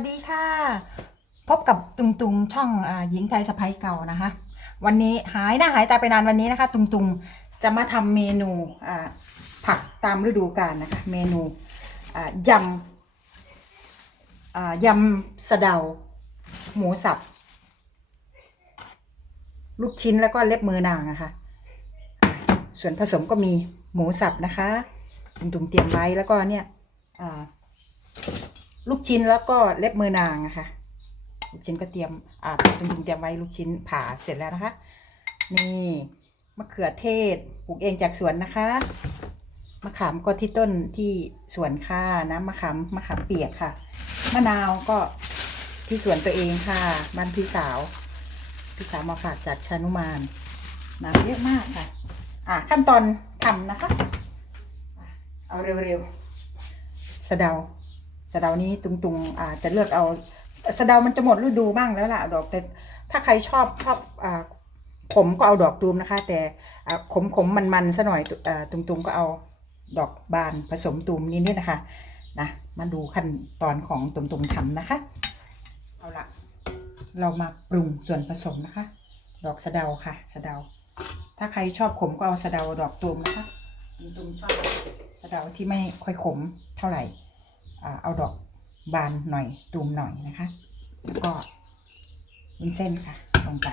สดีค่ะ พบกับตุงตุงช่องอหญิงไทยสะพ้ยเก่านะคะ วันนี้หายหน้าหายตาไปนานวันนี้นะคะ ตุงตุงจะมาทำเมนูผักตามฤดูกาลนะคะ เมนูยำยำสะเดา หมูสับ ลูกชิ้นแล้วก็เล็บมือนางนะคะ ส่วนผสมก็มีหมูสับนะคะ ตุงตุงเตรียมไว้แล้วก็เนี่ยอ่า ลูกชิ้นแล้วก็เล็บมือนางนะคะลูกชิ้นก็เตรียมอ่าตุงเตรียมไว้ลูกชิ้นผ่าเสร็จแล้วนะคะ นี่มะเขือเทศปลูกเองจากสวนนะคะมะขามก็ที่ต้นที่สวนค่ะน้ำมะขามมะขามเปียกค่ะมะนาวก็ที่สวนตัวเองค่ะบ้านพี่สาวพี่สาวมาฝากจากชานุมานน้ำเยอะมากค่ะ อ่าขั้นตอนทำนะคะอะเอาเร็วๆสะเดา สะเดานี้ตุงๆอ่าจะเลือกเอาสะเดามันจะหมดฤดูบ้างแล้วล่ะดอกแต่ถ้าใครชอบชอบอ่าขมก็เอาดอกตูมนะคะ แต่ขมขมมันมันๆซะหน่อยตุอ่าตุงๆก็เอาดอกบานผสมตูมนิดๆนะคะนะมาดูขั้นตอนของตุงๆทำนะคะ เอาละเรามาปรุงส่วนผสมนะคะ ดอกสะเดาค่ะสะเดา ถ้าใครชอบขมก็เอาสะเดาดอกตูมนะคะตุงๆชอบสะเดาที่ไม่ค่อยขมเท่าไหร่ เอาดอกบานหน่อยตูมหน่อยนะคะ แล้วก็วุ้นเส้นค่ะลงไป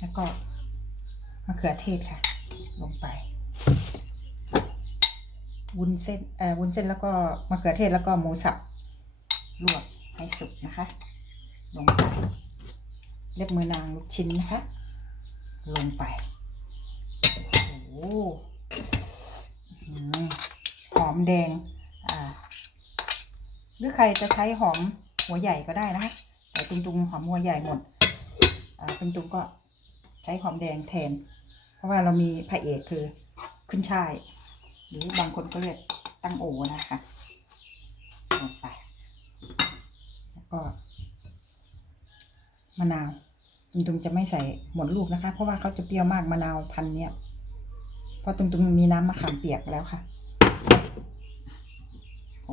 แล้วก็มะเขือเทศค่ะ ลงไปวุ้นเส้นเอ่อวุ้นเส้นแล้วก็มะเขือเทศแล้วก็หมูสับลวกให้สุกนะคะ ลงไปเล็บมือนางลูกชิ้นนะคะ ลงไปโอ้โห หอมแดงอ่าหรือใครจะใช้หอมหัวใหญ่ก็ได้นะคะแต่ตุงตุงๆหอมหัวใหญ่หมดอ่าตุงตุงก็ใช้หอมแดงแทน เพราะว่าเรามีพระเอกคือขึ้นช่าย หรือบางคนก็เรียกตั้งโอนะคะลงไปแล้วก็มะนาวตุงตุงจะไม่ใส่หมดลูกนะคะ เพราะว่าเขาจะเปรี้ยวมากมะนาวพันเนี้ยเพราะตุงตุงมีน้ำมะขามเปียกแล้วค่ะ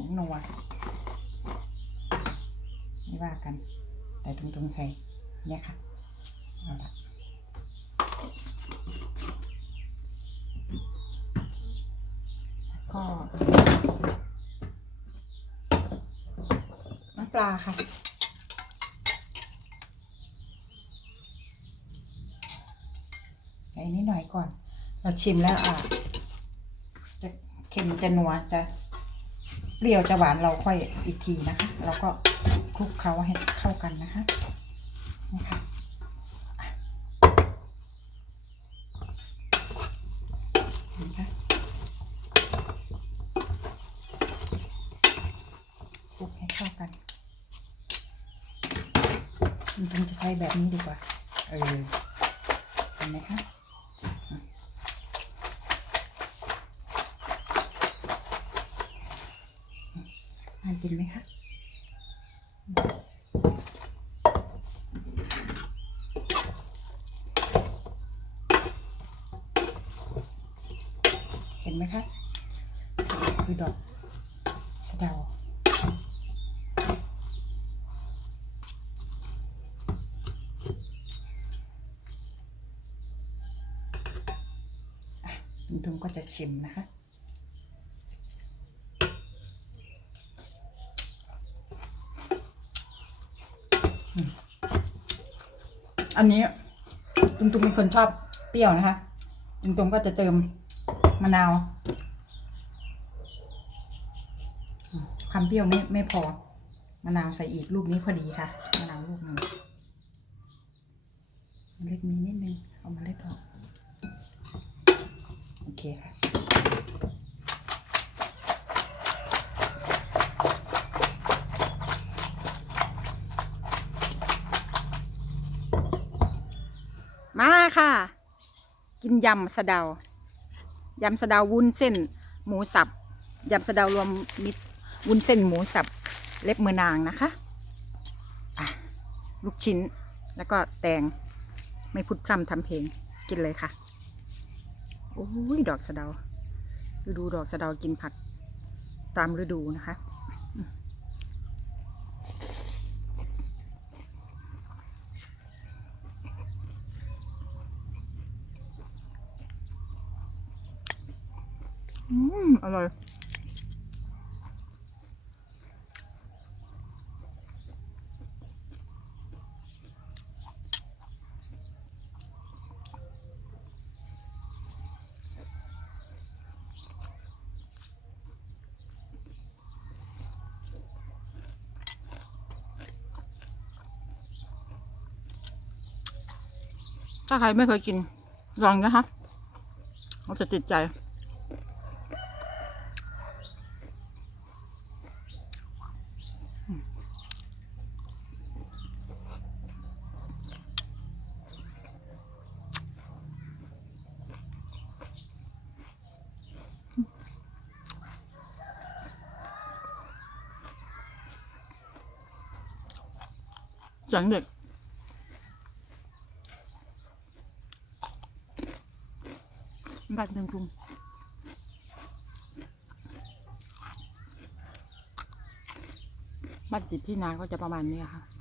งนัวไม่ว่ากัน แต่ตรงๆใส่เนี่ยค่ะเอาละแล้วก็น้ำปลาค่ะใส่นิดหน่อยก่อน เราชิมแล้วอะ จะเค็มจะนัวจะ เปรี้ยวจะหวานเราค่อยอีกทีนะคะเราก็คลุกเคล้าให้เข้ากันนะคะนี่ค่ะคลุกให้เข้ากันจริงๆจะใช้แบบนี้ดีกว่าเออเห็นไหมคะ ทาน กินไหมคะเห็นไหมคะคือดอกสะเดาอะตุงก็จะชิมนะคะ อันนี้ตุงตุงเป็นคนชอบเปรี้ยวนะคะตุงตุงก็จะเติมมะนาวความเปรี้ยวไม่ไม่พอมะนาวใส่อีกลูกนี้พอดีค่ะ มะนาวลูกหนึ่งเมล็ดมีนิดนึง เอาเมาเล็ดออก โอเคค่ะ มาค่ะ กินยำสะเดายำสะเดาวุ้นเส้น หมูสับยำสะเดารวมมิตรวุ้นเส้นหมูสับ เล็บมือนางนะคะะลูกชิ้นแล้วก็แตงไม่พูดพร่ำทำเพลงกินเลยค่ะโอ้ยดอกสะเดา ฤดูดอกสะเดากินผักตามฤดูนะคะอืม อร่อยถ้าใครไม่เคยกินลองนะคะเราจะติดใจ จังเด็กบัตรหนึ่งกรุงบัตรติดที่นาก็จะประมาณนี้ค่ะ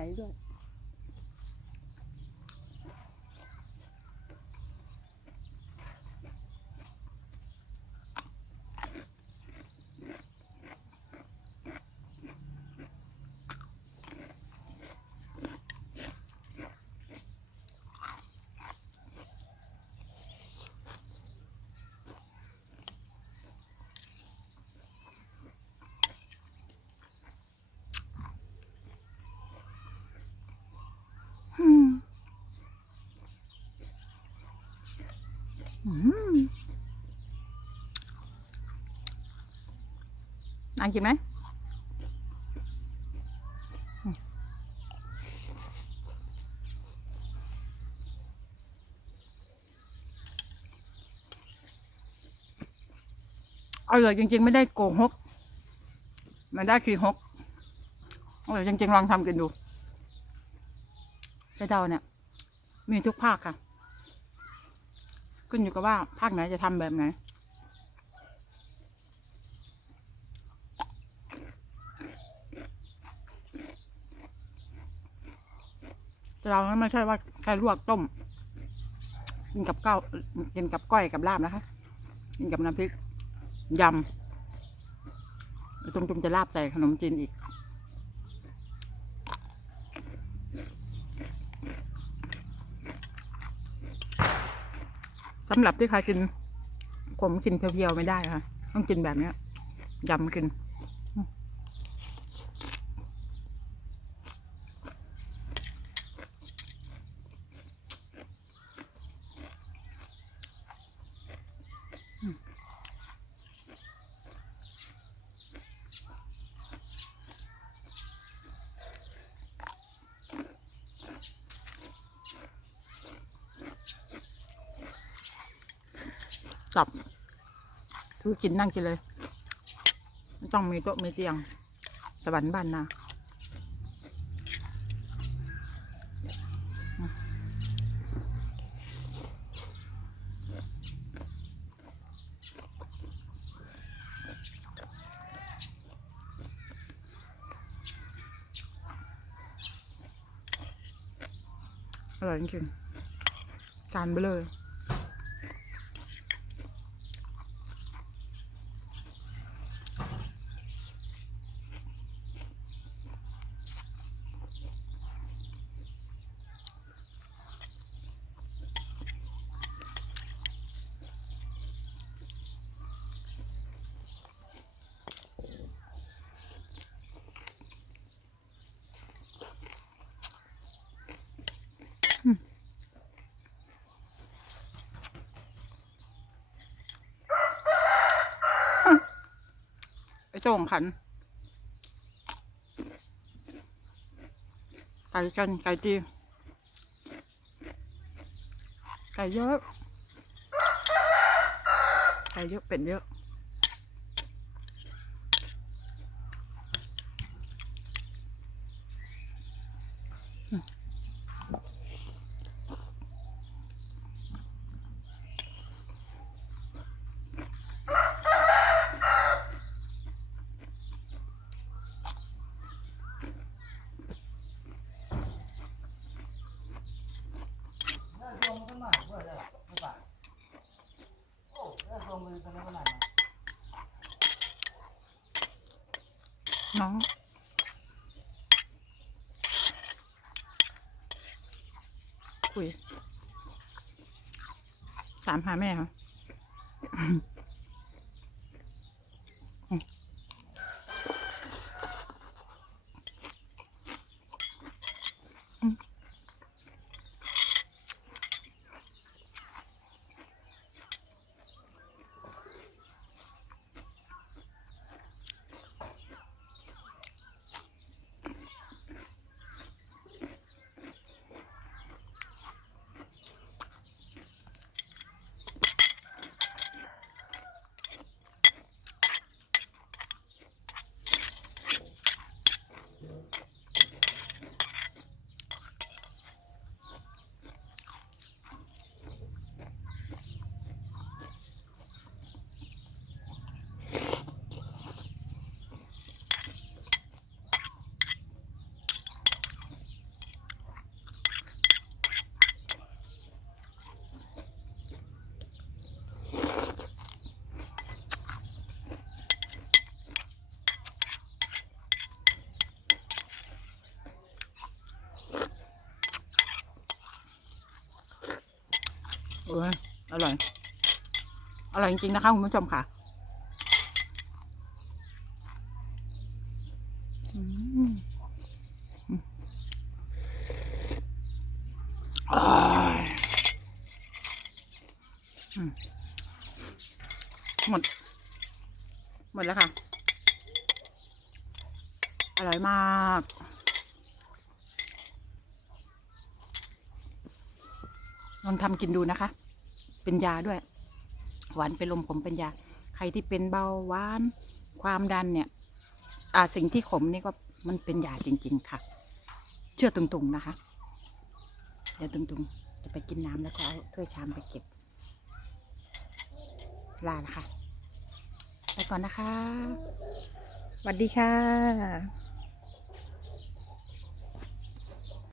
มีไอืมนกินไหมอืมอร่อยจริง ๆ ไม่ได้โกหก มันได้คือฮกอร่อยจริง ๆ ลองทำกันดูเจะเดาเนี่ย มีทุกภาคค่ะ ขึ้นอยู่กับว่าภาคไหนจะทำแบบไหนเราไม่ใช่ว่าแค่ลวกต้ม กินกับเก้ากินกับก้อยกับลาบนะคะ กินกับน้ำพริกยำตุมๆจะลาบใส่ขนมจีนอีก สำหรับที่ใครกินขมกินเพียวๆไม่ได้ค่ะ ต้องกินแบบเนี้ยยำกิน จับถือกินนั่งกินเลย ไม่ต้องมีโต๊ะมีเตียง สวรรค์บ้านนาอร่อยจริงๆจานเลอ ไอ้โจ่งขัน ไก่กันไก่ตีไก่เยอะ ไก่เยอะเป็นเยอะ น้องคุยถามหาแม่เหรอ เอออร่อย อร่อยจริงๆนะคะคุณผู้ชมค่ะหมด หมดแล้วค่ะ อร่อยมาก ลองทำกินดูนะคะ เป็นยาด้วย หวานเป็นลมขมเป็นยา ใครที่เป็นเบาหวาน ความดันเนี่ยอ่าสิ่งที่ขมนี่ก็มันเป็นยาจริง ๆ ค่ะ เชื่อตุงๆนะคะเดี๋ยวตุงๆจะไปกินน้ำแล้วก็เอาถ้วยชามไปเก็บลาละค่ะ ไปก่อนนะคะสวัสดีค่ะ